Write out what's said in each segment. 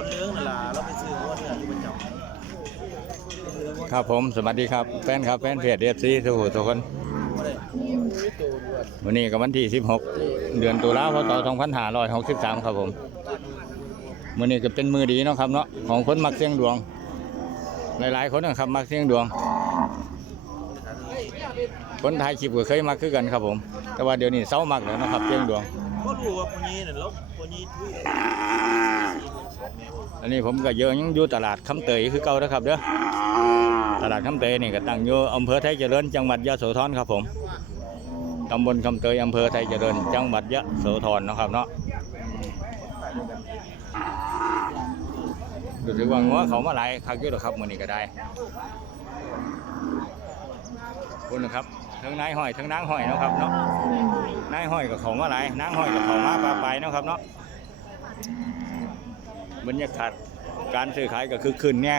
คนเลี้ยงนั่นล่ะเราไปซื้อวัวเนี่ยอยู่ประจำครับผมสวัสดีครับแฟนครับแฟนเพจเอฟซีทุกทุกคนบ่ได้วันนี้ก็วันที่ 16 เดือนตุลาพศ2563 ครับผมมื้อนี้ก็เป็นมือดีเนาะครับเนาะของคนมักเสี่ยงดวง หลายๆคนนะครับมักเสี่ยงดวง คนไทยคลิปก็เคยมักคือกันครับผม แต่ว่าเดี๋ยวนี้เศร้ามักแล้วนะครับเสี่ยงดวงบ่รู้ว่าคนนี้น่ะแล้วคนนี้ทุย อันนี้ผมก็เยอะยังอยู่ตลาดคำเตยคือเก่านะครับเด้อตลาดคำเตยนี่ก็ตั้งอยู่อำเภอไทยเจริญจังหวัดยะโสธรครับผมตำบลคำเตยอำเภอไทยเจริญจังหวัดยะโสธรนะครับเนาะรู้สึกว่างัวเขามาหลายคักอยู่หรอครับมื้อนี้ก็ได้คุณนะครับทั้งนายห้อยทั้งนางห้อยนะครับเนาะนายห้อยกับเขามาหลายนางห้อยกับเขามาปลาไปนะครับเนาะ บรรยากาศการซื้อขายก็คือคืนเนี่ย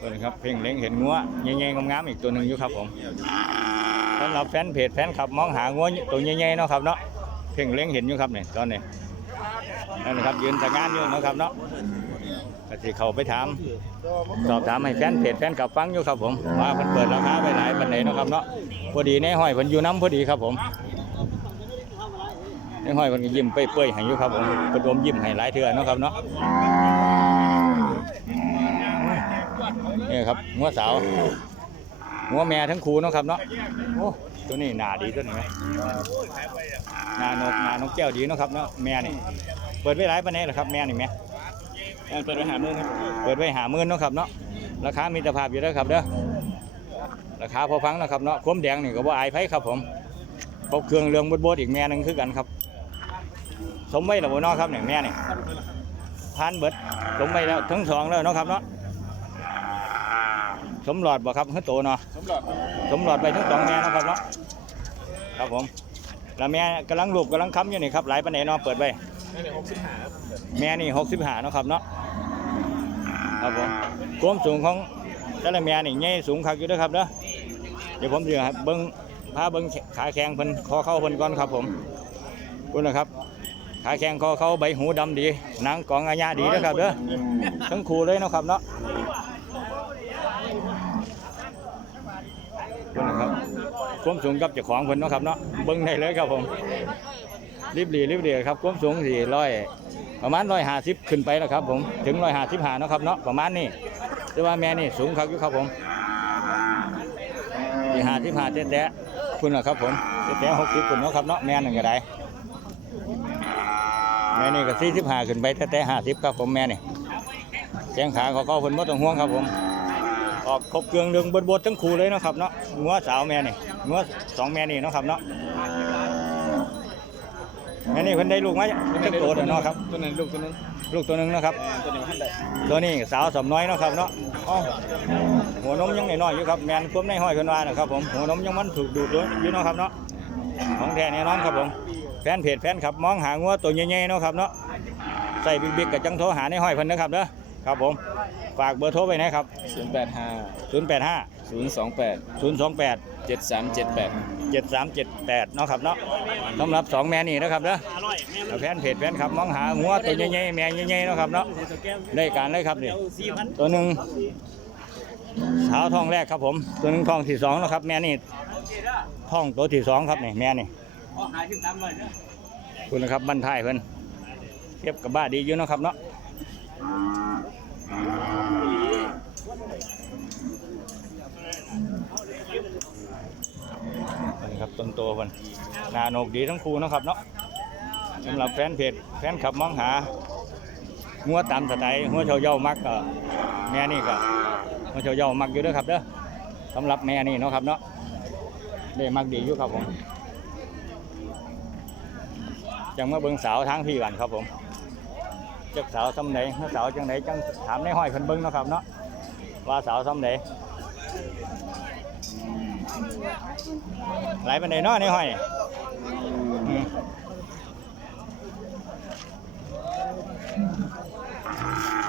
ตัวนี้ครับเพ่งเล็งเห็นงัวใหญ่ๆงามๆอีกตัวหนึ่งอยู่ครับผมสำหรับแฟนเพจแฟนคลับมองหางัวตัวใหญ่ๆเนาะครับเนาะเพ่งเล็งเห็นอยู่ครับเนี่ยตอนนี้นั่นนะครับยืนแต่งานอยู่นะครับเนาะ ก็สิเข้าไปถามสอบถามให้แฟนเพจแฟนคลับฟังอยู่ครับผมว่าเพิ่นเปิดราคาไปหลายปานใดเนาะครับเนาะพอดีในห้อยเพิ่นอยู่น้ำพอดีครับผมในห้อยเพิ่นก็ยิ้มเปื่อยๆให้อยู่ครับผมเพิ่นอมยิ้มให้หลายเทื่อเนาะครับเนาะนี่ครับงัวสาวงัวแม่ทั้งคู่เนาะครับเนาะโอ้ตัวนี้หนาดีตัวนี้ไหมหนานกหนานกแก้วดีเนาะครับเนาะแม่นี่เปิดไว้หลายปานใดล่ะครับแม่นี่แม่ เปิดไว้หามื่นครับเปิดไว้หามื่นเนาะครับเนาะราคามีตภาพอยู่แล้วครับเด้อราคาพอฟังนะครับเนาะความแดงนี่ก็บ่อายไผครับผมครบเครื่องเรืองบดๆอีกแม่หนึงคือกันครับ สมไว้แล้วบ่นาะครับเนี่ยแม่นี่พานเบิดสมไว้แล้วทั้งสองแล้วเนาะครับเนาะสมหลอดบ่ครับคือโตเนาะสำหรับสมหลอดไปทั้งสองแม่เนาะครับเนาะครับผมแล้วแม่กำลังลูกกำลังค้ำอยู่นี่ครับหลายปานใดเนาะเปิดไว้ นั่นแหละ65ครับแม่นี่หกสิบห้าเนาะครับเนาะครับผมความสูงของแต่ละแม่นี่ใหญ่สูงคักอยู่ด้วยครับเด้อเดี๋ยวผมจะให้เบิ้งพาเบิ้งขาแข็งเพิ่นคอเข้าเพิ่นก่อนครับผมคุณนะครับขาแข็งคอเข้าใบหูดำดีหนังกองอาญาดีนะครับเด้อทั้งคู่เลยเนาะครับเนาะคุณนะครับความสูงกับเจ้าของเพิ่นเนาะครับเนาะเบิ้งได้เลยครับผม รีบหลีรีบเดีครับความสูงสี่ร้อยประมาณร้อยห้าสิบขึ้นไปแล้วครับ ผมถึงร้อยห้าสิบห้านาะครับเนาะประมาณนี้แต่ว่าแม่นี่สูงครับอยู่ครับผมที่ห้าสิบห้าเต๊ะคุณนะครับผมเต๊ะหกสิบคุณเนาะครับเนาะแม่หนึ่งก็ได้แม่นี่ก็สี่สิบห้าขึ้นไปเต๊ะห้าสิบครับผมแม่นี่แข้งขาเขาก็คนม่ต้องห่วงครับผมออกครบเครื่องเรื่องบดๆทั้งคู่เลยเนาะครับเนาะงัวสาวแม่นี่งัวสองแม่นี่เนาะครับเนาะ แม่นี่เพิ่นได้ลูกไหมจักโตเด้อเนาะครับ ตัวนั้นลูกตัวนั้นลูกตัวหนึ่งนะครับ ตัวนี้มันได้ตัวนี้สาวสมน้อยเนาะครับเนาะอ้อหัวนมยังน้อยๆอยู่ครับแมนควมในห้อยเพิ่นว่านะครับผมหัวนมยังมันถูกดูดด้วยอยู่เนาะครับเนาะของแท้แน่นอนครับผมแฟนเพจแฟนครับมองหางัวตัวใหญ่ๆเนาะครับเนาะใส่บิ๊กๆกับจังโทรหาในห้อยเพิ่นนะครับเด้อ ครับผมฝากเบอร์โทรไว้นะครับ085 085 028 028 7378 7378เนาะครับเนาะสำหรับสองแม่นี่นะครับเด้อแล้วแฟนเพจแฟนครับมองหางัวตัวใหญ่ๆแม่ใหญ่ๆเนาะครับเนาะได้การเลยครับนี่ตัวหนึ่งสาวท้องแรกครับผม ตัวหนึ่งท้องที่สองนะครับ แม่นี่ท้องตัวที่สองครับนี่แม่นี่คุณนะครับบันทายเพิ่นเทียบกับบ้าดีอยู่เนาะครับเนาะนี่ครับ ต้นโตเพิ่นหนาโหนกดีทั้งคู่เนาะครับเนาะสำหรับแฟนเพจแฟนขับมองหางัวตามสไตล์งัวเชาเย่ามักก็แม่นี่ก็งัวเชาเย่ามักอยู่เด้วยครับเด้อสำหรับแม่นี่เนาะครับเนาะได้มักดีอยู่ครับผมจังมาเบิ่งสาวทางพี่กันครับผมจักสาวซ้ำไหนสาวจังไหนจังถามในห้อยเพิ่นเบิ่งเนาะครับเนาะว่าสาวซ้ำไหน หลายปานใดเนาะในห้อยอืม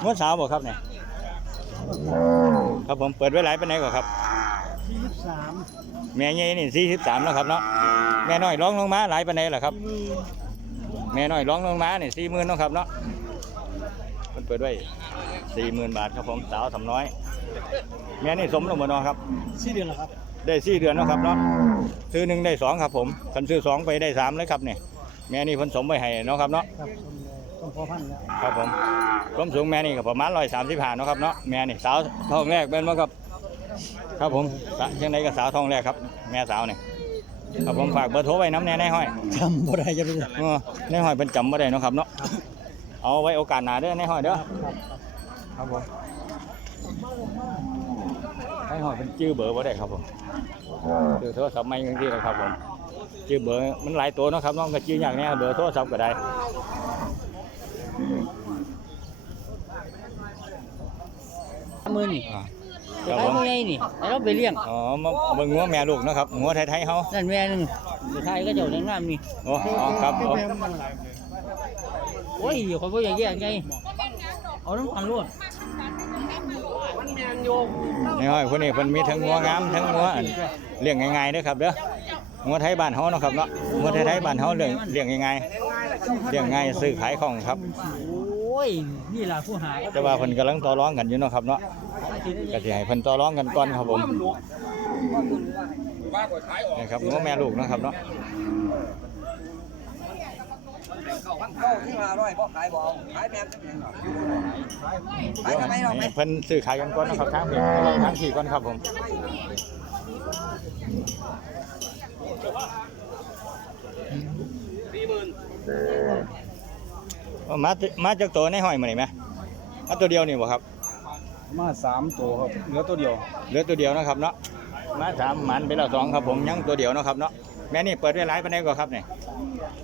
งวดสาวบ่ครับเนี่ยครับผมเปิดไว้หลายปานไหนก่อนครับ43แม่ใหญ่นี่สี่สิบสามแล้วครับเนาะแม่น้อยร้องลงมาหลายปานใดล่ะครับ แม่น้อยร้องลงมาเนี่ยสี่หมื่นเนาะครับเนาะมันเปิดไว้สี่หมื่นบาทครับผมสาวสำน้อย แม่นี่สมลงมาเนาะครับสี่เดือนแล้วครับ ได้สี่เดือนเนาะครับเนาะซื้อหนึ่งได้สองครับผมคันซื้อสองไปได้สามเลยครับเนี่ยแม่นี่เพิ่นสมไว้ให้เนาะครับเนาะครับต้องพอพันแล้วครับผมความสูงแม่นี่ก็ประมาณร้อยสามสิบห้าเนาะครับเนาะแม่นี่สาวท้องแรกเป็นว่าครับ ครับผมสะยังไงก็สาวท้องแรกครับ แม่สาวเนี่ยครับผมฝากเบอร์โทรไว้น้ำแน่ในห้อยจำบ่ได้จะรู้เออในห้อยเป็นจำไม่ได้เนาะครับเนาะเอาไว้โอกาสหน้าเด้อในห้อยเด้อครับครับผม ในห้อยเป็นชื่อเบอร์บ่ได้ครับผมชื่อโทรศัพท์ไม่ยังที่นะครับผมชื่อเบอร์มันหลายตัวเนาะครับน้องก็ชื่ออย่างเนี้ยเบอร์โทรศัพท์ก็ได้มือนี่อ่าคจะรับไปผมเมื่อไงนี่ไอ้เราไปเลี้ยงอ๋อมาเบิ่งงัวแม่ลูกเนาะครับงัวไทยๆเฮานั่นแม่นึงสุดท้ายก็เจ้าจังงามนี่โอ้อ๋อครับเอาโอ้ยเขาบ่อยากแยกไงเอาน้ำกันรวดในห้อยคนนี้เพิ่นมีทั้งงัวงามทั้งงัวอันเลี้ยงง่ายๆเด้อครับเด้องัวไทยบ้านเฮาเนาะครับเนาะงัวไทยๆบ้านเฮาเลี้ยงเลี้ยงง่ายๆเลี้ยงง่ายซื้อขายของครับโอ้ยนี่ล่ะผู้หาแต่ว่าเพิ่นกำลังต่อรองกันอยู่เนาะครับเนาะก็สิให้เพิ่นต่อรองกันก่อนครับผมนี่ครับงัวแม่ลูกเนาะครับเนาะ เข้าที่มาร้อยบ่ขายบ่เอาขายแม่นจังหรอขายทำไมเราไม่ให้เพิ่นซื้อขายกันก่อนเนาะครับทางเพียงทางขี่ก่อนครับผมเอามาติมาจากตัวในห้อยมานี่ไหมมาตัวเดียวนี่บ่ครับ มาสามตัวครับเหลือตัวเดียวเหลือตัวเดียวนะครับเนาะมาสามหมันไปแล้วสองครับผมยังตัวเดียวเนาะครับเนาะ แม่นี่เปิดไว้หลายปานใดก็ครับนี่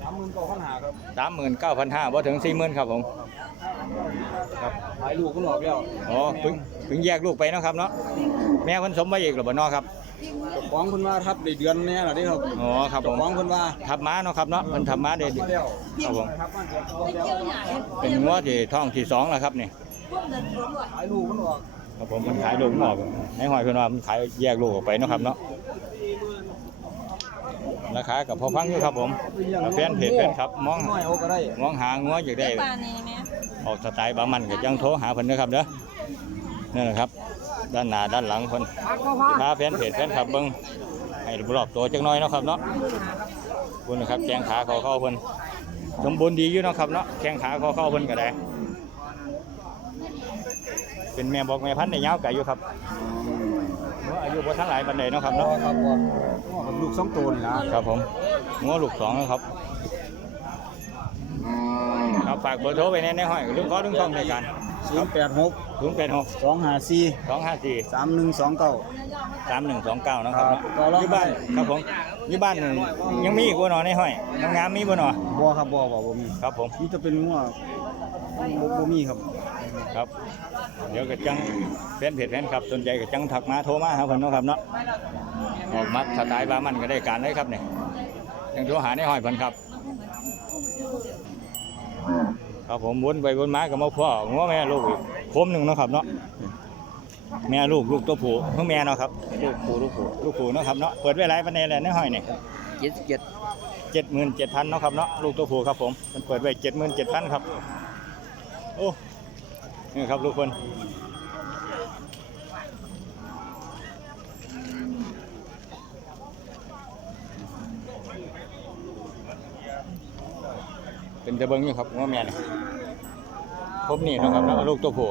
สามหมื่นเก้าพันหาครับสามหมื่นเก้าพันห้าบ่ถึงสี่หมื่นครับผมขายลูกคุณออกแล้วอ๋อเพิ่งเพิ่งแยกลูกไปเนาะครับเนาะแม่เพิ่นสมไว้อีกหรือบ่เนาะครับเจ้าของเพิ่นว่าทับได้เดือนแน่ล่ะเด้ครับอ๋อครับผเจ้ามของเพิ่นว่าทับม้าเนาะครับเนาะเพิ่นทับม้าได้ดีมาแล้วครับผมทับมาเดือนแล้วเป็นงัวที่ท้องที่สองแล้วครับนี่ขายลูกมันออกครับผมมันขายลูกมันออกในหอยเพิ่นว่ามันขายแยกลูกออกไปเนาะครับเนาะ ราคากับพอฟังอยู่ครับผมแล้วแฟนเพจแฟนครับมองน้อยเอาก็ได้มองหางัวอยากได้ปลานี่ไหมออกสไตล์บามันก็ยังโทรหาเพิ่นนะครับเด้อนั่นแหละครับ ด้านหน้าด้านหลังเพิ่นพาแฟนเพจแฟนคลับเบิ่งให้รอบตัวจักหน่อยเนาะครับเนาะขอบคุณนะครับแข้งขาเขาเข้าเพิ่นสมบูรณ์ดีอยู่เนาะครับเนาะแข้งขาเขาเข้าเพิ่นก็ได้เป็นแม่บอกแม่พันธุ์ในยาวไก่อยู่ครับเมื่ ออายุบ่ทันหลายปานใดเนาะครับเนาะครับบ่ลูกสองตัวนี่นะครับผมงัวลูกสองนะครับครับฝากเบอร์โทรไว้ในในห้อยเรื่องขอเรื่องช่องในการศูนย์แปดหกศูนย์แปดหกสองห้าสี่สองห้าสี่สามหนึ่งสองเก้าสามหนึ่งสองเก้านะครับครับต่อรองที่บ้านครับผมที่บ้านยังมีอีกบ่หนอในห้อยงามๆมีบ่หนอบ่ครับบ่บ่บ่มีครับผมนี่จะเป็นงัวบ่บ่มีครับ ครับ เดี๋ยวก็จังแฟนเพจแฟนครับสนใจก็จังถักมาโทรมาครับเพิ่นเนาะครับเนาะออกมาสไตล์บามันก็ได้การเลยครับเนี่ยยังโทรหาในห้อยเพิ่นครับ ครับผมวนไปวนมาก็มาพ่องัวแม่ลูกอีกโคมหนึ่งเนาะครับเนาะแม่ลูกลูกตัวผู้เพิ่งแม่เนาะครับลูกผู้ลูกผู้ลูกผู้เนาะครับเนาะเปิดไว้หลายปานใดแล้วในห้อยนี่เจ็ดเจ็ดเจ็ดหมื่นเจ็ดพันเนาะครับเนาะลูกตัวผู้ครับผมมันเปิดไว้เจ็ดหมื่นเจ็ดพันครับโอ้ นี่ครับลูกคนเป็นตะเบิงอยู่ครับว่าแม่นี่ครบนี่เนาะครับเนาะลูกตัวผู้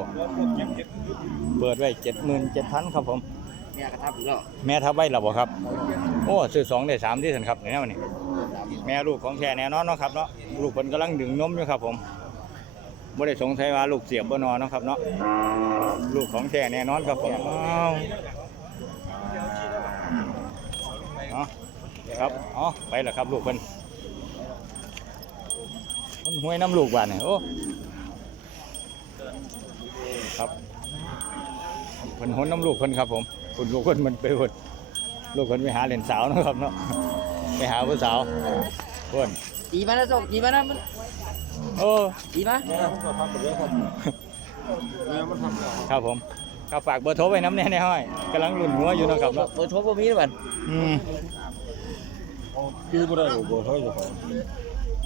เปิดไว้เจ็ดหมื่นเจ็ดพันครับผม แม่กระทับอยู่แล้วแม่ทับไว้หรอบ่ครับ โอ้ซื้อสองได้สามที่สันครับเนี่ยวันนี้ แม่ลูกของแท้แน่นอนเนาะครับเนาะลูกเพิ่นกำลังดึงนมอยู่ครับผม บ่ได้สงสัยว่าลูกเสียบบ่นอนนะครับเนาะลูกของแท้แน่นอนครับผมเนาะครับอ๋อไปแล้วครับลูกเพิ่นมันห้วยน้ำลูกบ้านนี่โอ้ครับเพิ่นห้นน้ำลูกเพิ่นครับผมคุณลูกเพิ่นมันไปหดลูกคนไปหาเหรียญสาวนะครับเนาะไปหาผู้สาวเพื่นตีมาแล้วส่งตีมาแล้วมัน โอ้ตีมาครับผมครับฝากเบอร์โทรไว้น้ำแน่ในห้อยกำลังหลุ่นหัวอยู่เนาะครับเนาะเบอร์โทรบ่มีแล้วบัดอืมชื่อบ่ได้บ่เท่าเจ้าของ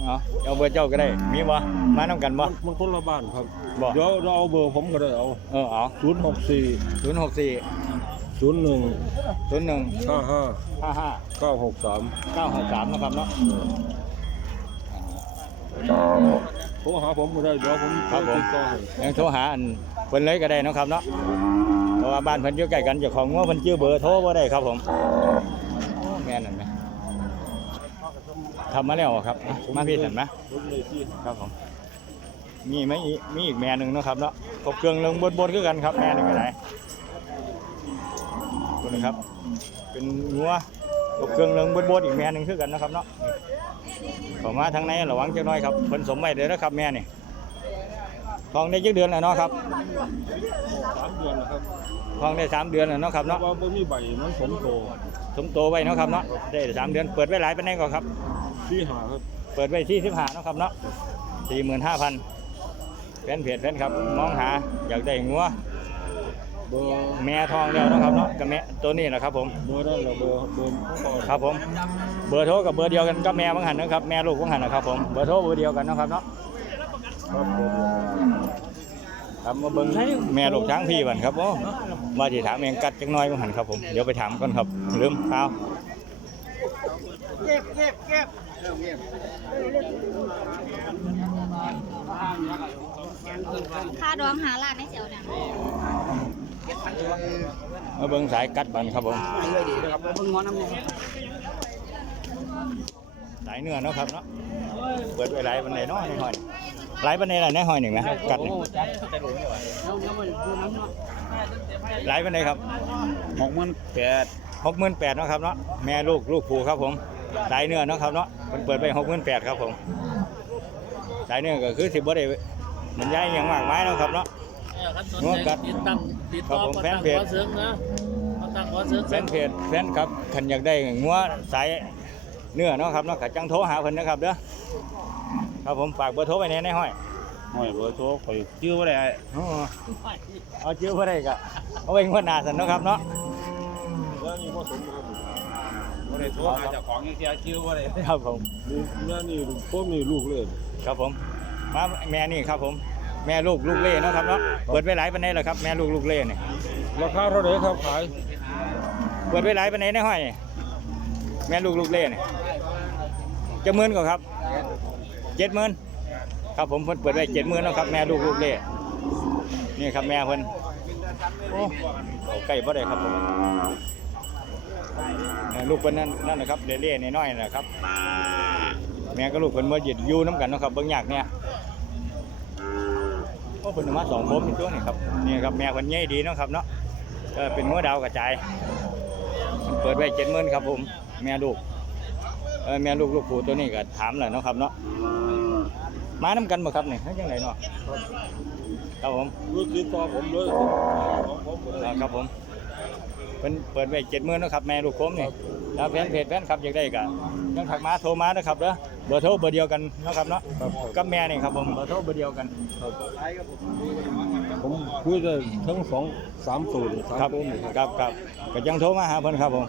เอาเอาเบอร์เจ้าก็ได้ มีบ่มานํกันบ่มันคนละบ้านครับบ่เดี๋ยวเราเอาเบอร์ผมก็ได้เอาเออเอา064 064 01 01 55 55 963 963นะครับเนาะ โทรหาผมก็ได้เดี๋ยวผมครับผม ติดต่อให้ยังโทรหาอันเพิ่นเลยก็ได้เนาะครับเนาะเพราะว่าบ้านเพิ่นอยู่ใกล้กันเจ้าของงัวเพิ่นชื่อเบอร์โทรบ่ได้ครับผมโอ้แม่นั่นไหมทำมาแล้วเหรอครับอะมาพี่นั่นไหมรถเลยที่ครับผมมีไหมอีมีอีกแม่หนึ่งเนาะครับเนาะกบเครื่องเรื่องบนๆคือกันครับแม่หนึ่งก็ได้ตัวนี้ครับ เป็นงัว กบเครื่องเรื่องบนๆอีกแม่หนึ่งคือกันนะครับเนาะเขอมาทางในระวังจักหน่อยครับเพิ่นสมไว้เด้อนะครับแม่นี่ทองได้จักเดือนแล้วเนาะครับสามเดือนนะครับทองได้สามเดือนแล้วเนาะครับเพราะเนาะว่าบ่มีใบมันสมโตสมโตไว้เนาะครับเนาะได้สามเดือนเปิดไว้หลายปานใดก่อนครับที่หาครับเปิดไว้ที่สิบห้าเนาะครับเนาะสี่หมื่นห้าพันแฟนเพจแฟนครับมองหาอยากได้งัว เบอร์แม่ทองแล้วเนาะครับเนาะกับแม่ตัวนี้แหละครับผมเบอร์นั่นแหละเบอร์เบอร์พ่อครับผมเบอร์โทรกับเบอร์เดียวกันกับแม่บังหันนะครับแม่ลูกบังหันนะครับผมเบอร์โทรเบอร์เดียวกันเนาะครับเนาะครับผมครับมาเบิ่งแม่ลูกช้างพี่บันครับโอ้มาที่ถามเองกัดจังน้อยบังหันครับผมเดี๋ยวไปถามก่อนครับลืมข้าวค่าดองหาล้านในเสียวเนี่ย มาเบิ่งสายกัดบันครับผมครับเบิ่งหมอน้ำเนี่ยสายเนื้อเนาะครับเนาะ เปิดไว้หลายบันไดเนาะในห้อยหลายบันไดละในห้อยหนึ่งนะกัดนี่หลายบันไดครับหกหมื่นแปดหกหมื่นแปดเนาะครับเนาะ แม่ลูกลูกผูครับผมสายเนื้อเนาะครับเนาะมันเปิดไปหกหมื่นแปดครับผมสายเนื้อก็คือสิบ่ได้มันย้ายอหย่างมากมายเนาะครับเนาะ สนใจติดตั้งติดต่อครับผมมาแฟนตั้งเพจขอเสริมนะมาตั้งขอเสริมแฟนเพจแฟนครับขันอยากได้งัวสายเนื้อเนาะครับเนาะก็จังโทรหาเพิ่นนะครับเด้อครับผมฝากเบอร์โทรไว้ในในห้อยห้อยเบอร์โทรข่อยชื่อว่าอะไรอ๋อเอาชื่อบ่ได้ก็เอาไว้งวดหน้าซั่นเนาะครับเนาะแล้วนี่พ่อสมครับบ่ได้โทรหาเจ้าของยังเสียชื่อว่าอะไรครับผมนี่แม่นี่พวกนี่ลูกเลยครับผมมาแม่นี่ครับผม แม่ลูกลูกเล่เนาะครับเนาะเปิดไว้หลายปานใดแล้วครับแม่ลูกลูกเล่นี่ราคาเท่าไหร่ครับขายเปิดไว้หลายปานใดในห้อยนี่แม่ลูกลูกเล่นี่จะหมื่นก่อนครับเจ็ดหมื่นครับผมเพิ่นเปิดไว้เจ็ดหมื่นนาะครับแม่ลูกลูกเล่นี่ครับแม่เพิ่นโอ้เอาใกล้บ่ได้ครับผมเออลูกเพิ่นนั่นนั่นนะครับเล่ๆน้อยๆนะครับ แม่กับลูกเพิ่นบ่หยุดอยู่น้ำกันเนาะครับเบิ่งยากเนี่ย เพิ่นมาสองโคมนี่ตัวนี่ครับนี่ครับแม่เพิ่นใหญ่ดีเนาะครับเนาะก็เป็นหัวดาวกระจายมันเปิดไว้70,000ครับผมแม่ลูกเออแม่ลูกลูกผู้ตัวนี้ก็ถามแล้วเนาะครับเนาะมานํกันบ่ครับนี่เฮ็ดจังไดเนาะครับผมลูกติดต่อผมเลยของผมก็ได้อ่าครับผมเพิ่นเปิดไว้70,000เนาะครับแม่ลูกโคมนี่ถ้าแฟนเพจแฟนคลับอยากได้ก็ยังทักมาโทรมาเด้อครับเด้อ เบอร์โทรเบอร์เดียวกันเนาะครับเนาะครับกับแม่นี่ครับผมเบอร์โทรเบอร์เดียวกัน ผมคุยได้ทั้งสองสามสูตรสามครับตัวนี่ครับครับก็ยังโทรมาหาเพิ่นครับผม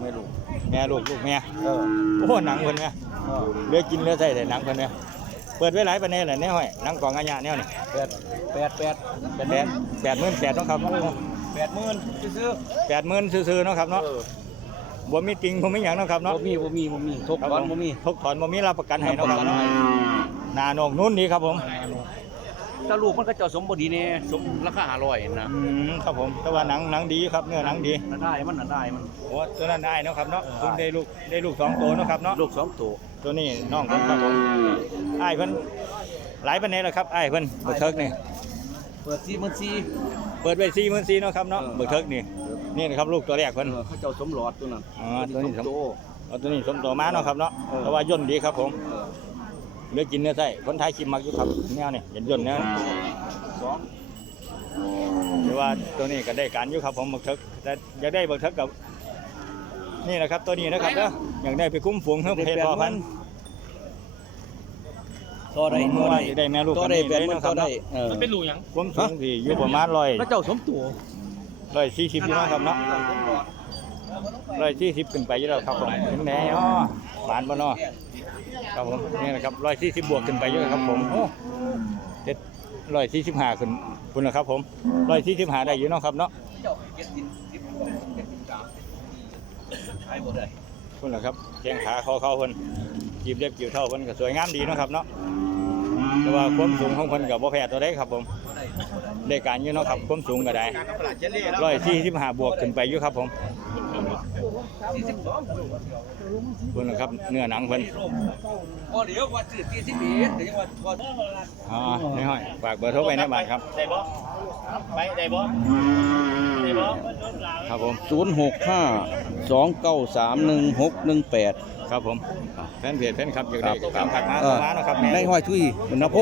ไม่รู้แม่ลูกลูกแม่เออโอ้หนังเพิ่นแม่เหลือกินเหลือใส่แต่หนังเพิ่นแม่เปิดไว้หลายปานนี้แหละแน่ห้อยหนังกล่องอาญะแนวนี่แปดแปดแปดแปดแปดแปดหมื่นแปดเนาะครับแปดหมื่นซื้อแปดหมื่นซื่อๆเนาะครับเนาะ บ่มีจริงบ่มีหยังเนาะครับเนาะบ่มีบ่มีบ่มีทบครับก้อนผบ่มีทุกถอนบ่มีรับประกันให้เนาะครับรับประกันให้หน้าโหนกนุ่นดีครับผมถ้าลูกมันก็เจ้าสมบูรณ์ดีเนี่ยสมราคาห้าร้อยนะอืมครับผมแต่ว่าหนังหนังดีครับเนื้อหนังดีน่าได้มันน่าได้มันโอ้ตัวนั้นได้เนาะครับเนาะเพิ่งได้ลูกได้ลูกสองตัวเนาะครับเนาะลูกสองตัวตัวนี้น้องเพิ่นครับผมอ้ายเพิ่นหลายปานนี้แหละครับอ้ายเพิ่นเบิกเทิกนี่เปิดสี่หมื่นสี่เปิดไว้44,000เนาะครับเนาะเออเบิกเทิกนี่ นี่นะครับลูกตัวแรกเพิ่น เออเขาเจ้าสมหลอดตัวนั้นอ๋อตัวนี้สม โต เอาตัวนี้สมตัวมาเนาะครับเนาะเออ เพราะว่าย่นดีครับผมเออเหลือกินเนื้อไส้คนไทยชิมมักอยู่ครับแนวนี่เห็นย่นแนวนี่สองหรือว่าตัวนี้ก็ได้การอยู่ครับผมเบิกเทิกแต่อยากได้เบิกเทิกกับ นี่นะครับตัวนี้นะครับเด้ออยากได้ไปคุ้มฝูงเพิ่มเพศพอพันธุ์ ต่อได้ผมว่าอยากได้แม่ลูกต่อกันได้นี่แปดเลยหมื่นเนาะคต่รัอบได้เนาะเออมันเป็นรูหยังความสูงที่อยู่ประมาณร้อย พระเจ้าสมตัว ร้อยสี่สิบอยู่เนาะครับเนาะร้อยสี่สิบขึ้นไปอยู่แล้วครับผมถึงแหนอ๋อหวานบ่เนาะครับผมนี่แหละครับร้อยสี่สิบบวกขึ้นไปเยอะครับผมโอ้เด็ดร้อยสี่สิบห้าขึ้นคุณนะครับผมร้อยสี่สิบห้าได้อยู่เนาะครับเนาะคุณเหรอครับแข้งขาคอเข้าเพิ่นจีบเล็บจีบเท่าเพิ่นก็สวยงามดีเนาะครับเนาะแต่ว่าความสูงของเพิ่นก็บ่แพ้ตัวใดครับผม ได้การอยู่เนาะครับความสูงก็ได้ร้อยสี่สิบห้าบวกขึ้นไปอยู่ครับผมสี่สิบสองคุณนะครับเนื้อหนังเพิ่นพอเดี๋ยวว่าสี่สี่สิบเอ็ดเดี๋ยวยังว่าพออ๋อในห้อยฝากเบอร์โทรไปในบ้านครับได้บ่ไปได้บ่ได้บ่ครับผมศูนย์หกห้าสองเก้าสามหนึ่งหกหนึ่งแปด ครับผมแฟนเพจแฟนครับอยากได้ตามถักมาเอตาอมมาเนาะครับแม่ในห้อยทุยเป็นนโพ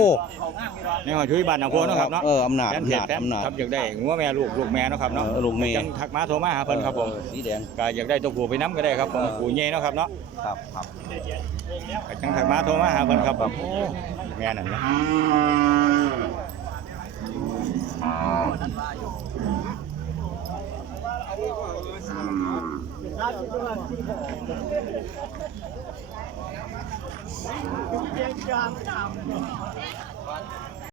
ในห้อยช่วยบ้านนาโพเนาะครับเนาะเอออำนาจแฟนเพจอำนาจแฟนอำนาจครับอยากได้งัวแม่ลูกลูกแม่เนาะครับเนาะเออลูกแม่จังทักมาโทรมาหาเพิ่นครับผมเออสีแดงก็อยากได้ตัวผู้ไปน้ำก็ได้ครับผมผู้ใหญ่เนาะครับเนาะครับครับก็จังถักมาโทรมาหาเพิ่นครับผมโอ้แม่นั่นนะ job.